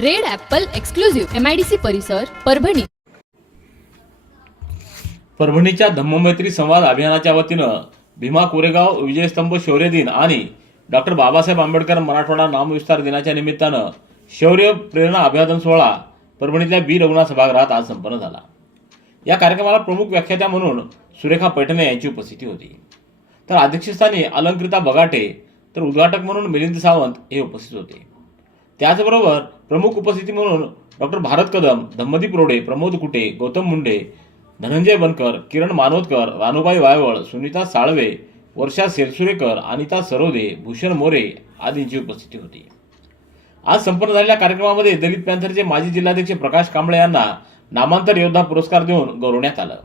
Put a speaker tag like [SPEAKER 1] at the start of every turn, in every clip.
[SPEAKER 1] Red apple exclusive MIDC परिसर परभणी.
[SPEAKER 2] परभणीच्या धम्ममैत्री संवाद अभियानाच्या वतीनं भीमा कोरेगाव विजयस्तंभ शौर्य दिन आणि डॉक्टर बाबासाहेब आंबेडकर मराठवाडा नामविस्तार दिनाच्या निमित्तानं शौर्य प्रेरणा अभिवादन सोहळा परभणीतल्या बी रघुनाथ सभागृहात आज संपन्न झाला. या कार्यक्रमाला प्रमुख व्याख्यात्या म्हणून सुरेखा पैठणे यांची उपस्थिती होती. तर अध्यक्षस्थानी अलंकृता बगाटे तर उद्घाटक म्हणून मिलिंद सावंत हे उपस्थित होते. त्याचबरोबर प्रमुख उपस्थिती म्हणून डॉक्टर भारत कदम धम्मदीप रोडे प्रमोद कुटे गौतम मुंडे धनंजय बनकर किरण मानोदकर रानुबाई वायवळ सुनीता साळवे वर्षा सेरसुरेकर अनिता सरोदे भूषण मोरे आदींची उपस्थिती होती. आज संपन्न झालेल्या कार्यक्रमामध्ये दलित पॅन्थरचे माजी जिल्हाध्यक्ष प्रकाश कांबळे यांना नामांतर योद्धा पुरस्कार देऊन गौरवण्यात आलं.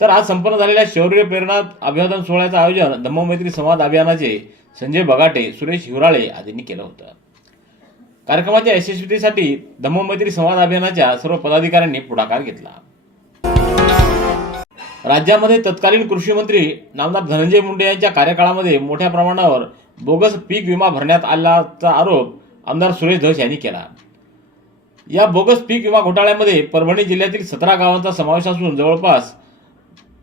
[SPEAKER 2] तर आज संपन्न झालेल्या शौर्य प्रेरणा अभिवादन सोहळ्याचं आयोजन धम्ममैत्री संवाद अभियानाचे संजय बगाटे सुरेश हिवराळे आदींनी केलं होतं. कार्यक्रमाच्या यशस्वीतेसाठी धम्ममैत्री संवाद अभियानाच्या सर्व पदाधिकाऱ्यांनी पुढाकार घेतला. राज्यामध्ये तत्कालीन कृषी मंत्री नामदार धनंजय मुंडे यांच्या कार्यकाळामध्ये मोठ्या प्रमाणावर बोगस पीक विमा भरण्यात आल्याचा आरोप आमदार सुरेश धस यांनी केला. या बोगस पीक विमा घोटाळ्यामध्ये परभणी जिल्ह्यातील सतरा गावांचा समावेश असून जवळपास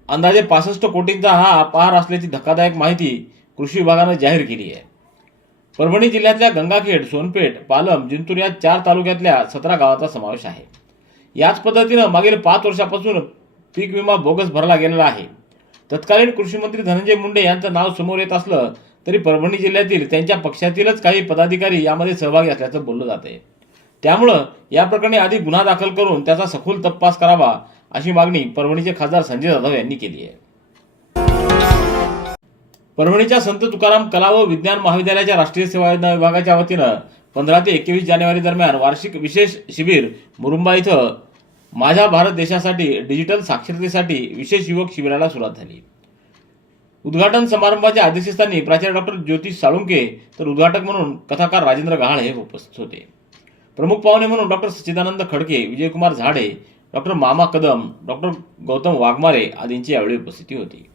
[SPEAKER 2] अंदाजे पासष्ट कोटींचा हा अपहार असल्याची धक्कादायक माहिती कृषी विभागानं जाहीर केली आहे. परभणी जिल्ह्यातल्या गंगाखेड सोनपेठ पालम जिंतूर या चार तालुक्यातल्या सतरा गावाचा समावेश आहे. याच पद्धतीनं मागील पाच वर्षापासून पीक विमा बोगस भरला गेलेला आहे. तत्कालीन कृषीमंत्री धनंजय मुंडे यांचं नाव समोर येत असलं तरी परभणी जिल्ह्यातील त्यांच्या पक्षातीलच काही पदाधिकारी यामध्ये सहभागी असल्याचं बोललं जात आहे त्यामुळं या प्रकरणी आधी गुन्हा दाखल करून त्याचा सखोल तपास करावा अशी मागणी परभणीचे खासदार संजय जाधव यांनी केली आहे. परभणीच्या संत तुकाराम कला व विज्ञान महाविद्यालयाच्या राष्ट्रीय सेवा योजना विभागाच्या वतीनं पंधरा ते एकवीस जानेवारी दरम्यान वार्षिक विशेष शिबिर मुरुंबा इथं माझ्या भारत देशासाठी डिजिटल साक्षरतेसाठी विशेष युवक शिबिराला सुरुवात झाली. उद्घाटन समारंभाच्या अध्यक्षस्थानी प्राचार्य डॉक्टर ज्योतिष साळुंके तर उद्घाटक म्हणून कथाकार राजेंद्र गहाळ हे उपस्थित होते. प्रमुख पाहुणे म्हणून डॉक्टर सच्चिदानंद खडके विजयकुमार झाडे डॉक्टर मामा कदम डॉक्टर गौतम वाघमारे आदींची यावेळी उपस्थिती होती.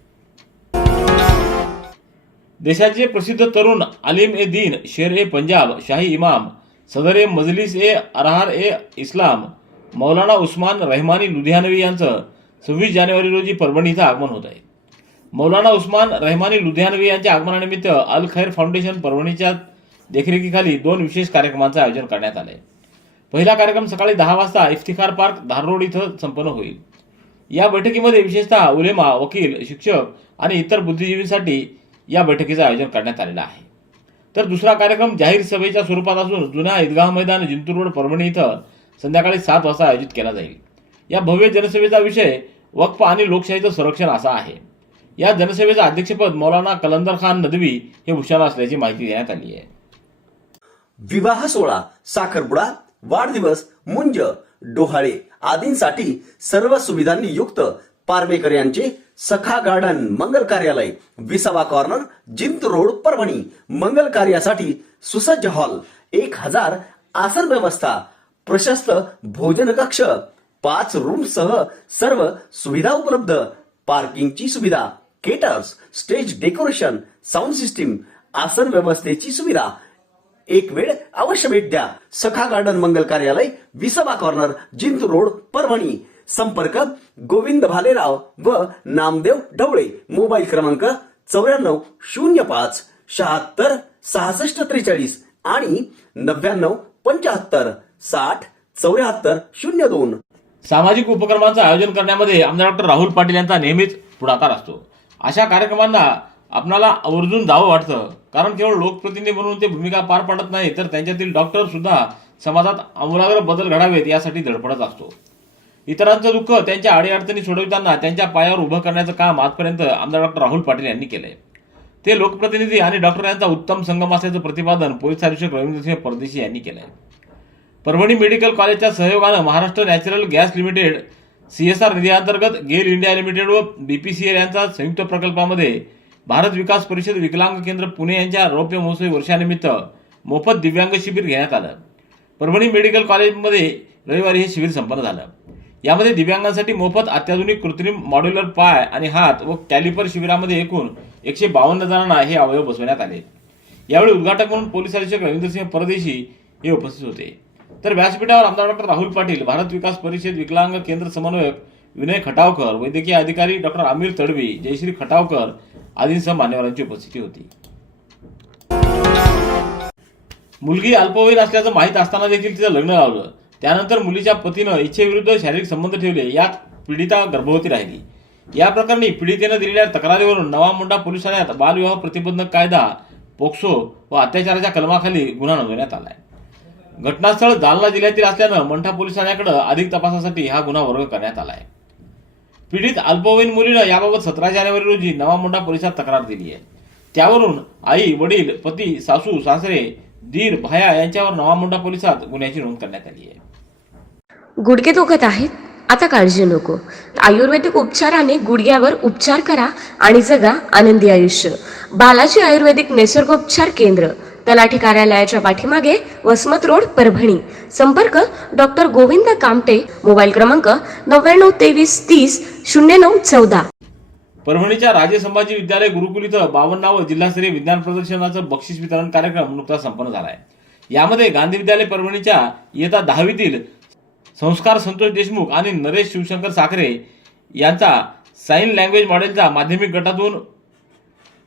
[SPEAKER 2] देशाचे प्रसिद्ध तरुण आलिम ए दीन शेर ए पंजाब शाही इमाम सदर ए मजलिस ए अरहार ए इस्लाम मौलाना उस्मान रहमानी लुधियानवी यांचं सव्वीस जानेवारी रोजी परभणी इथं आगमन होत आहे. मौलाना उस्मान रहमानी लुधियानवी यांच्या आगमनानिमित्त अल खैर फाउंडेशन परभणीच्या देखरेखीखाली दोन विशेष कार्यक्रमांचं आयोजन करण्यात आलं आहे पहिला कार्यक्रम सकाळी दहा वाजता इफ्तिखार पार्क धाररोड इथं संपन्न होईल. या बैठकीमध्ये विशेषतः उलेमा वकील शिक्षक आणि इतर बुद्धिजीवींसाठी या बैठकीचं आयोजन करण्यात आलेलं आहे. तर दुसरा कार्यक्रम जाहीर सभेच्या स्वरूपात असून जुन्या ईदगाह मैदान जिंतूर रोड परभणी इथं संध्याकाळी सात वाजता आयोजित केला जाईल. या भव्य जनसभेचा विषय वक्फ आणि लोकशाहीचं संरक्षण असा आहे. या जनसभेचं अध्यक्षपद मौलाना कलंदर खान नदवी हे हुशार असल्याची माहिती देण्यात आली आहे.
[SPEAKER 3] विवाह सोहळा साखरपुडा वाढदिवस मुंज डोहाळे आदींसाठी सर्व सुविधांनी युक्त पारवेकर यांचे सखा गार्डन मंगल कार्यालय विसावा कॉर्नर जिंत रोड परभणी. मंगल कार्यासाठी सुसज्ज हॉल एक हजार आसन व्यवस्था प्रशस्त भोजन कक्ष पाच रूम सह सर्व सुविधा उपलब्ध. पार्किंगची सुविधा caterers stage decoration sound system आसन व्यवस्थेची सुविधा. एक वेळ अवश्य भेट द्या. सखा गार्डन मंगल कार्यालय विसभा कॉर्नर जिंत रोड परभणी. संपर्क गोविंद भालेराव व नामदेव ढवळे. मोबाईल क्रमांक चौऱ्याण्णव शून्य पाच शहात्तर सहासष्ट त्रेचाळीस आणि नव्याण्णव पंच्याहत्तर साठ चौऱ्याहत्तर शून्य दोन.
[SPEAKER 2] सामाजिक उपक्रमांचं आयोजन करण्यामध्ये आमदार डॉक्टर राहुल पाटील यांचा नेहमीच पुढाकार असतो. अशा कार्यक्रमांना आपणाला आवर्जून जावं वाटतं. कारण केवळ लोकप्रतिनिधी म्हणून ते भूमिका पार पाडत नाही तर त्यांच्यातील डॉक्टर सुद्धा समाजात आमूलाग्र बदल घडावेत यासाठी धडपडत असतो. इतरांचं दुःख त्यांच्या अडीअडचणी सोडविताना त्यांच्या पायावर उभं करण्याचं काम आजपर्यंत आमदार डॉक्टर राहुल पाटील यांनी केलंय. ते लोकप्रतिनिधी आणि डॉक्टर यांचा उत्तम संगम असल्याचं प्रतिपादन पोलीस अधीक्षक रवींद्रसिंह परदेशी यांनी केलंय. परभणी मेडिकल कॉलेजच्या सहयोगानं Maharashtra natural gas limited C S R निधीअंतर्गत गेल इंडिया लिमिटेड व बीपीसीएल यांचा संयुक्त प्रकल्पामध्ये भारत विकास परिषद विकलांग केंद्र पुणे यांच्या रौप्य महोत्सवी वर्षानिमित्त मोफत दिव्यांग शिबिर घेण्यात आलं. परभणी मेडिकल कॉलेजमध्ये रविवारी हे शिबिर संपन्न झालं. यामध्ये दिव्यांगांसाठी मोफत अत्याधुनिक कृत्रिम मॉड्युलर पाय आणि हात व कॅलिपर शिबिरामध्ये एकूण एकशे बावन्न जणांना हे अवयव बसवण्यात आले. यावेळी उद्घाटक म्हणून पोलीस अधीक्षक रवींद्रसिंह परदेशी हे उपस्थित होते. तर व्यासपीठावर आमदार डॉक्टर राहुल पाटील भारत विकास परिषद विकलांग केंद्र समन्वयक विनय खटावकर वैद्यकीय अधिकारी डॉक्टर आमिर तडवी जयश्री खटावकर आदींसह मान्यवरांची उपस्थिती होती. मुलगी अल्पवयीन असल्याचं माहीत असताना देखील तिचं लग्न लावलं. त्यानंतर मुलीच्या पतीनं इच्छेविरुद्ध शारीरिक संबंध ठेवले यात पीडिता गर्भवती राहिली. या प्रकरणी पीडितेनं दिलेल्या तक्रारीवरून नवा मुंडा पोलीस ठाण्यात बालविवाह प्रतिबंधक कायदा पोक्सो व अत्याचाराच्या कलमाखाली गुन्हा नोंदवण्यात आला आहे घटनास्थळ जालना जिल्ह्यातील असल्यानं मंठा पोलीस ठाण्याकडे अधिक तपासासाठी हा गुन्हा वर्ग करण्यात आला आहे पीडित अल्पवयीन मुलीनं याबाबत सतरा जानेवारी रोजी नवा मुंडा पोलिसात तक्रार दिली आहे त्यावरून आई वडील पती सासू सासरे दीर भाया यांच्यावर नवा मुंडा पोलिसात गुन्ह्याची नोंद करण्यात आली आहे.
[SPEAKER 4] गुडघे दुखत आहेत. आता काळजी नको. आयुर्वेदिक उपचाराने गुडघ्यावर उपचार करा आणि जगा आनंदी आयुष्य. बालाजी आयुर्वेदिक निसर्गोपचार केंद्र तलाठी कार्यालयाच्या पाठीमागे वसमत रोड परभणी. संपर्क डॉक्टर गोविंद कामटे मोबाईल क्रमांक नव्याण्णव तेवीस तीस शून्य नऊ चौदा.
[SPEAKER 2] परभणीच्या राजे संभाजी विद्यालय गुरुकुल इथं बावन्नावं जिल्हास्तरीय विज्ञान प्रदर्शनाचं बक्षीस वितरण कार्यक्रम नुकताच संपन्न झाला आहे यामध्ये गांधी विद्यालय परभणीच्या इयत्ता दहावीतील संस्कार संतोष देशमुख आणि नरेश शिवशंकर साखरे यांचा साईन लँग्वेज मॉडेलचा माध्यमिक गटातून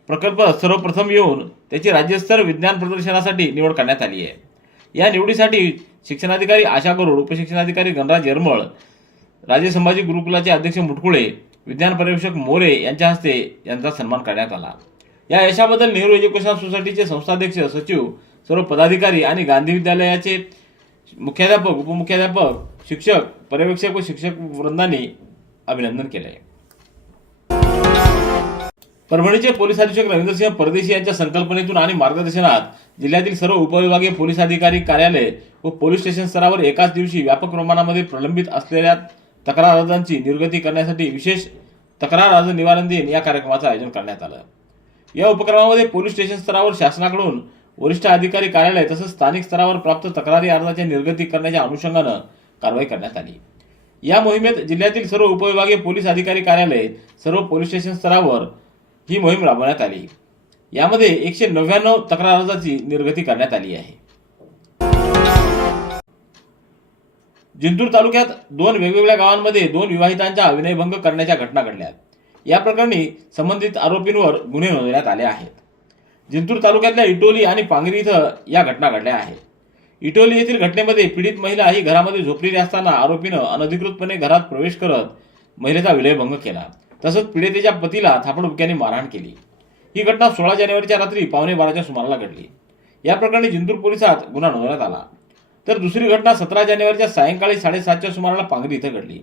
[SPEAKER 2] प्रकल्प सर्वप्रथम येऊन त्याची राज्यस्तर विज्ञान प्रदर्शनासाठी निवड करण्यात आली आहे. या निवडीसाठी शिक्षणाधिकारी आशा गरुड उपशिक्षणाधिकारी गणराज यरमळ राजे संभाजी गुरुकुलाचे अध्यक्ष मुटकुळे विज्ञान पर्यवेक्षक मोरे यांच्या हस्ते यांचा सन्मान करण्यात आला. या यशाबद्दल नेहरू एज्युकेशन सोसायटीचे संस्थाध्यक्ष सचिव सर्व पदाधिकारी आणि गांधी विद्यालयाचे मुख्याध्यापक उपमुख्याध्यापक शिक्षक पर्यवेक्षक व शिक्षक वृंदांनी अभिनंदन केले. परभणीचे पोलीस अधीक्षक रवींद्रसिंह परदेशी यांच्या संकल्पनेतून आणि मार्गदर्शनात जिल्ह्यातील सर्व उपविभागीय पोलीस अधिकारी कार्यालय व पोलीस स्टेशन स्तरावर एकाच दिवशी व्यापक प्रमाणामध्ये प्रलंबित असलेल्या तक्रार अर्जांची निर्गती करण्यासाठी विशेष तक्रार अर्ज निवारण दिन या कार्यक्रमाचं आयोजन करण्यात आलं. या उपक्रमामध्ये पोलीस स्टेशन स्तरावर शासनाकडून वरिष्ठ अधिकारी कार्यालय तसंच स्थानिक स्तरावर प्राप्त तक्रारी अर्जाच्या निर्गती करण्याच्या अनुषंगानं कारवाई करण्यात आली. या मोहिमेत जिल्ह्यातील सर्व उपविभागीय पोलीस अधिकारी कार्यालय सर्व पोलीस स्टेशन स्तरावर ही मोहीम राबवण्यात आली. यामध्ये एकशे नव्याण्णव तक्रार अर्जाची निर्गती करण्यात आली आहे. जिंतूर तालुक्यात दोन वेगवेगळ्या गावांमध्ये दोन विवाहितांचा विनयभंग करण्याच्या घटना घडल्या या प्रकरणी संबंधित आरोपींवर गुन्हे नोंदवण्यात आले आहेत. जिंतूर तालुक्यातल्या इटोली आणि पांगरी इथं या घटना घडल्या आहेत. इटोली येथील घटनेमध्ये पीडित महिला ही घरामध्ये झोपलेली असताना आरोपीनं अनधिकृतपणे घरात प्रवेश करत महिलेचा विलयभंग केला. तसंच पीडितेच्या पतीला थापडबुक्याने मारहाण केली. ही घटना सोळा जानेवारीच्या रात्री पावणे बाराच्या सुमाराला घडली. या प्रकरणी जिंतूर पोलिसात गुन्हा नोंदवण्यात आला. तर दुसरी घटना सतरा जानेवारीच्या सायंकाळी साडेसातच्या सुमाराला पांगरी इथं घडली.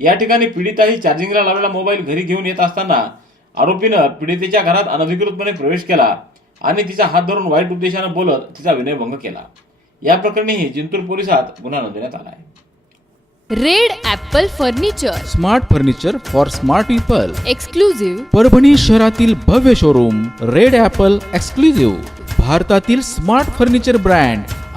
[SPEAKER 2] या ठिकाणी पीडिता ही चार्जिंगला लावलेला मोबाईल घरी घेऊन येत असताना आरोपीनं पीडितेच्या घरात अनधिकृतपणे प्रवेश केला आणि तिचा हात धरून वाईट उद्देशानं बोलत तिचा विनयभंग केला. या प्रकरणीही जिंतूर पोलिसात गुन्हा नोंदवण्यात आला आहे.
[SPEAKER 1] Red Apple furniture.
[SPEAKER 5] Smart furniture for smart people.
[SPEAKER 1] Exclusive
[SPEAKER 5] Parbhani शहरातील भव्य शोरूम रेड ॲपल एक्सक्लुझिव्ह. भारतातील स्मार्ट फर्निचर ब्रँड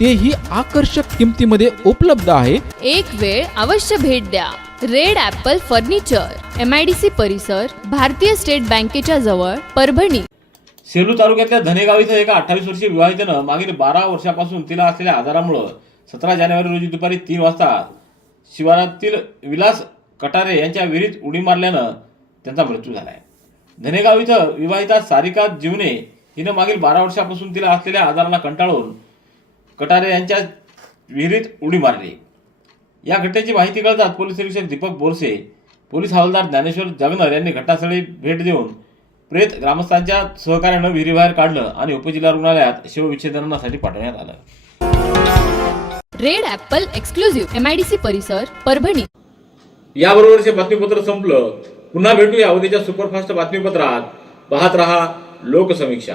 [SPEAKER 5] तेही आकर्षक किमतीमध्ये उपलब्ध आहे.
[SPEAKER 1] एक वेळ अवश्य भेट द्या. Red apple furniture M I D C परिसर भारतीय स्टेट बँकेच्या जवळ परभणी.
[SPEAKER 2] सेलू तालुक्यातल्या धनेगाव इथं एका अठ्ठावीस वर्षीय विवाहितेनं मागील बारा वर्षापासून तिला असलेल्या आजारामुळं सतरा जानेवारी रोजी दुपारी तीन वाजता शिवारातील विलास कटारे यांच्या विहिरीत उडी मारल्यानं त्यांचा मृत्यू झालाय. धनेगाव इथं विवाहिता सारिका जीवने हिनं मागील बारा वर्षापासून तिला असलेल्या आजाराला कंटाळून कटारे यांच्या विहिरीत उडी मारली. या घटनेची माहिती कळताच पोलीस निरीक्षक दीपक बोरसे पोलीस हवालदार ज्ञानेश्वर जगनर यांनी घटनास्थळी भेट देऊन प्रेत ग्रामस्थांच्या सहकार्यानं विहिरीबाहेर काढलं आणि उपजिल्हा रुग्णालयात शवविच्छेदनासाठी पाठवण्यात आलं.
[SPEAKER 1] Red apple exclusive M I D C परिसर परभणी.
[SPEAKER 2] याबरोबरचे बातमीपत्र संपलं. पुन्हा भेटूया उद्याच्या सुपरफास्ट बातमीपत्रात. पाहत रहा लोकसमीक्षा.